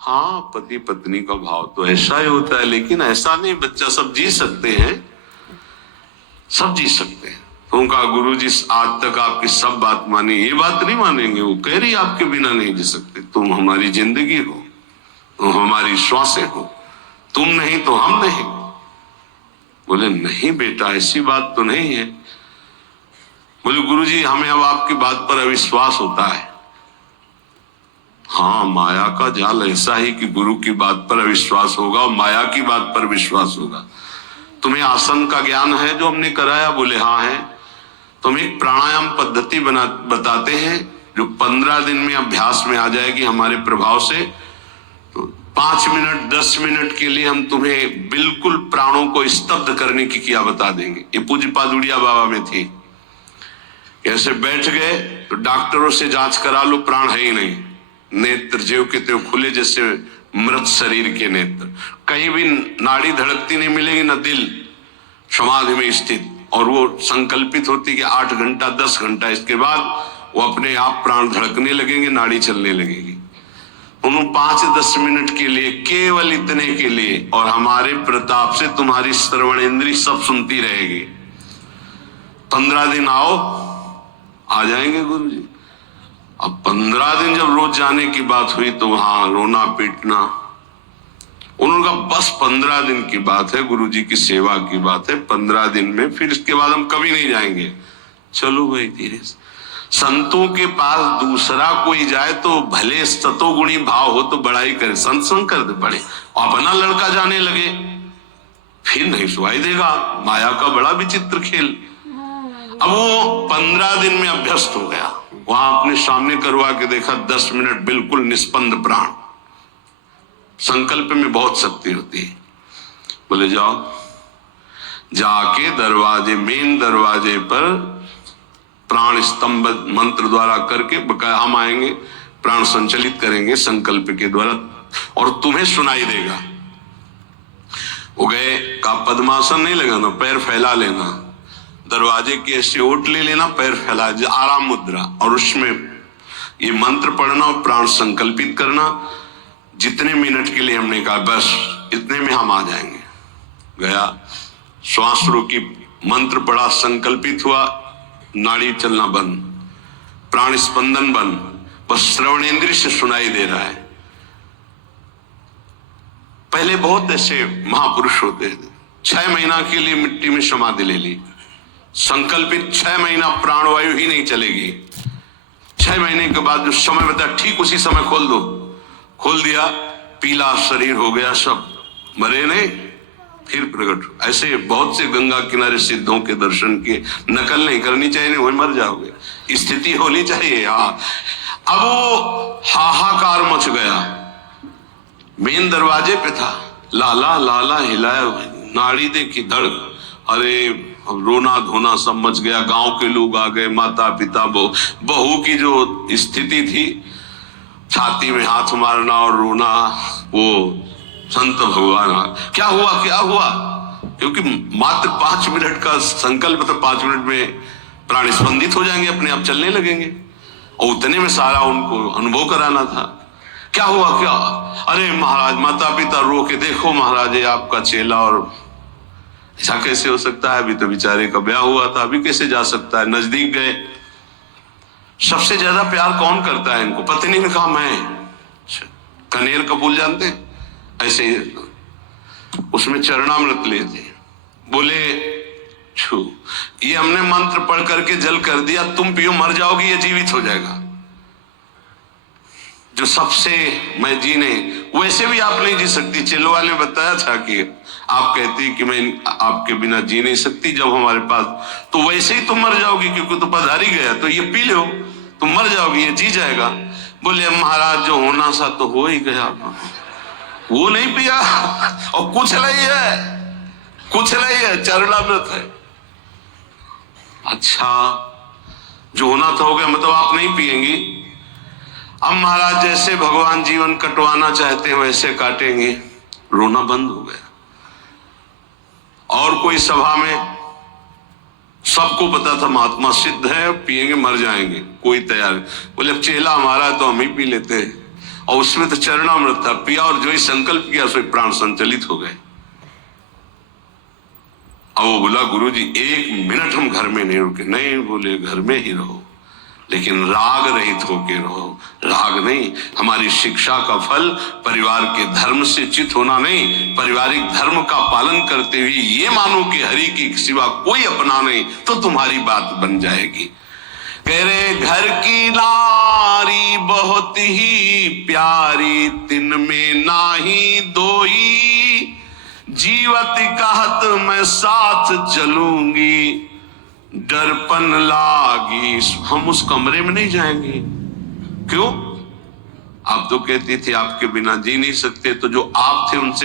हाँ, पति पत्नी का भाव तो ऐसा ही होता है, लेकिन ऐसा नहीं बच्चा सब जी सकते हैं, सब जी सकते हैं। तो उनका गुरु जी आज तक आपकी सब बात मानी, ये बात नहीं मानेंगे। वो कह रही आपके बिना नहीं जी सकते, तुम हमारी जिंदगी हो, तुम हमारी श्वासें हो, तुम नहीं तो हम नहीं। बोले नहीं बेटा, ऐसी बात तो नहीं है। बोले गुरुजी हमें अब आपकी बात पर अविश्वास होता है। हाँ, माया का जाल ऐसा ही कि गुरु की बात पर अविश्वास होगा और माया की बात पर विश्वास होगा। तुम्हें आसन का ज्ञान है जो हमने कराया? बोले हाँ है। तुम एक प्राणायाम पद्धति बताते हैं जो 15 दिन में अभ्यास में आ जाएगी हमारे प्रभाव से। तो 5 मिनट 10 मिनट के लिए हम तुम्हें बिल्कुल प्राणों को स्तब्ध करने की क्रिया बता देंगे। ये पूज्य पादुड़िया बाबा में थी। कैसे बैठ गए तो डॉक्टरों से जांच करा लो, प्राण है ही नहीं, नेत्र ज्यों के त्यों खुले जैसे मृत शरीर के नेत्र, कहीं भी नाड़ी धड़कती नहीं मिलेगी, न दिल, समाधि में स्थित। और वो संकल्पित होती कि 8 घंटा 10 घंटा, इसके बाद वो अपने आप प्राण धड़कने लगेंगे, नाड़ी चलने लगेगी। उन 5-10 मिनट के लिए, केवल इतने के लिए, और हमारे प्रताप से तुम्हारी श्रवणेंद्री सब सुनती रहेगी। 15 दिन आओ, आ जाएंगे गुरु जी। अब 15 दिन जब रोज जाने की बात हुई तो वहां रोना पीटना। उन्होंने कहा बस 15 दिन की बात है, गुरु जी की सेवा की बात है, 15 दिन में, फिर इसके बाद हम कभी नहीं जाएंगे। चलो भाई धीरे से। संतों के पास दूसरा कोई जाए तो भले सतोगुणी भाव हो तो बड़ाई करे, संत संग कर दे पड़े, अपना लड़का जाने लगे फिर नहीं सुनाई देगा। माया का बड़ा विचित्र खेल। अब वो 15 दिन में अभ्यस्त हो गया। वहां अपने सामने करवा के देखा, 10 मिनट बिल्कुल निष्पन्द प्राण। संकल्प में बहुत शक्ति होती है। बोले जाओ, जाके दरवाजे, मेन दरवाजे पर प्राण स्तंभ मंत्र द्वारा करके बकाया हम आएंगे, प्राण संचलित करेंगे संकल्प के द्वारा और तुम्हें सुनाई देगा। वो गए, का पद्मासन नहीं लगाना, पैर फैला लेना, दरवाजे के ऐसे ओट ले लेना, पैर फैला, आराम मुद्रा, और उसमें ये मंत्र पढ़ना और प्राण संकल्पित करना। जितने मिनट के लिए हमने कहा बस इतने में हम आ जाएंगे। गया, श्वास रोकी, मंत्र पढ़ा, संकल्पित हुआ, नाड़ी चलना बंद, प्राण स्पंदन बंद, बस श्रवणेंद्रिय से सुनाई दे रहा है। पहले बहुत ऐसे महापुरुष होते थे, 6 महीना के लिए मिट्टी में समाधि ले ली, संकल्पित 6 महीना प्राणवायु ही नहीं चलेगी। 6 महीने के बाद जो समय बता, ठीक उसी समय खोल दो, खोल दिया, पीला शरीर हो गया, सब मरे नहीं, फिर प्रकट। ऐसे बहुत से गंगा किनारे सिद्धों के दर्शन के नकल नहीं करनी चाहिए, वही मर जाओगे, स्थिति होनी चाहिए। हाँ, अब वो हाहाकार मच गया, मेन दरवाजे पे था, लाला लाला हिलाया, नाड़ी देखी धड़क, अरे रोना धोना सब मच गया। गांव के लोग आ गए, माता पिता, बहू की जो स्थिति थी, छाती में हाथ मारना और रोना, वो संत भगवान क्या हुआ क्या हुआ, क्योंकि मात्र 5 मिनट का संकल्प, तो 5 मिनट में प्राण स्पंदित हो जाएंगे, अपने आप चलने लगेंगे, और उतने में सारा उनको अनुभव कराना था। क्या हुआ क्या? अरे महाराज, माता पिता रो के, देखो महाराज ये आपका चेला, और ऐसा कैसे हो सकता है, अभी तो बेचारे का ब्याह हुआ था, अभी कैसे जा सकता है। नजदीक गए, सबसे ज्यादा प्यार कौन करता है इनको? पत्नी ने कहा मैं। कनेर का फूल जानते हैं, ऐसे उसमें चरणामृत लेते, बोले छू, ये हमने मंत्र पढ़ करके जल कर दिया, तुम पियो, मर जाओगी, ये जीवित हो जाएगा। जो सबसे मैं जीने, वैसे भी आप नहीं जी सकती। चेलो वाले बताया था कि आप कहती कि मैं आपके बिना जी नहीं सकती जब हमारे पास, तो वैसे ही तुम मर जाओगी, क्योंकि तो पधारी गया, तो ये पी लो, तुम मर जाओगी, ये जी जाएगा। बोले महाराज जो होना सा तो हो ही गया, वो नहीं पिया, और कुछ नहीं है, कुछ नहीं है, चरणामृत है। अच्छा, जो होना था हो गया, मतलब आप नहीं पिएंगी। अब महाराज जैसे भगवान जीवन कटवाना चाहते हैं वैसे काटेंगे। रोना बंद हो गया। और कोई सभा में, सबको पता था महात्मा सिद्ध है, पिएंगे मर जाएंगे, कोई तैयार। बोले अब चेला हमारा है तो हम ही पी लेते हैं। और उसमें तो चरणामृत था, पिया और जो ही संकल्प किया सो प्राण संचलित हो गए। अब वो बोला गुरुजी 1 मिनट हम घर में नहीं रुके। नहीं, बोले घर में ही रहो, लेकिन राग रहित होके रहो। राग नहीं, हमारी शिक्षा का फल परिवार के धर्म से चित होना नहीं, पारिवारिक धर्म का पालन करते हुए ये मानो कि हरि की सिवा कोई अपना नहीं, तो तुम्हारी बात बन जाएगी। कह रहे घर की नारी बहुत ही प्यारी, तिन में नाही दोई, जीवत कहत मैं साथ चलूंगी, दर्पण लागी। हम उस कमरे में नहीं जाएंगे। क्यों? आप तो कहती थी आपके बिना जी नहीं सकते, तो जो आप थे उनसे